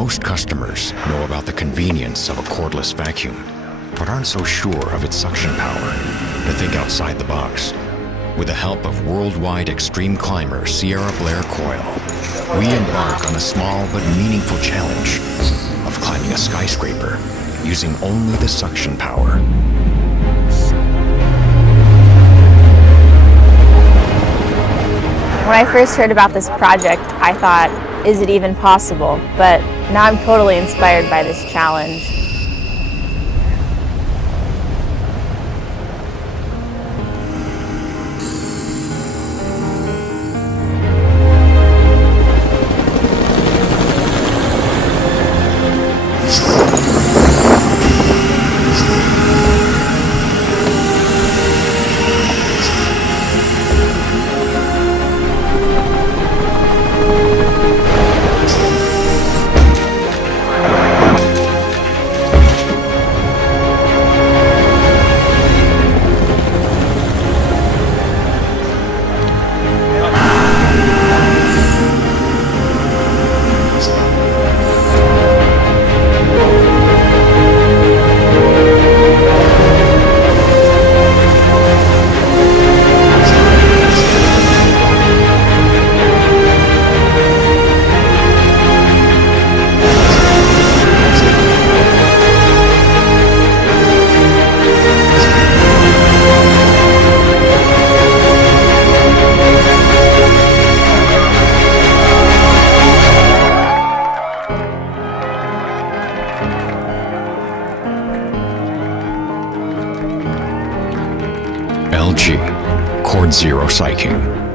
Most customers know about the convenience of a cordless vacuum, but aren't so sure of its suction power to think outside the box. With the help of worldwide extreme climber Sierra Blair Coyle, we embark on a small but meaningful challenge of climbing a skyscraper using only the suction power. When I first heard about this project, I thought, is it even possible? But now I'm totally inspired by this challenge. LG, Cord Zero Cycling.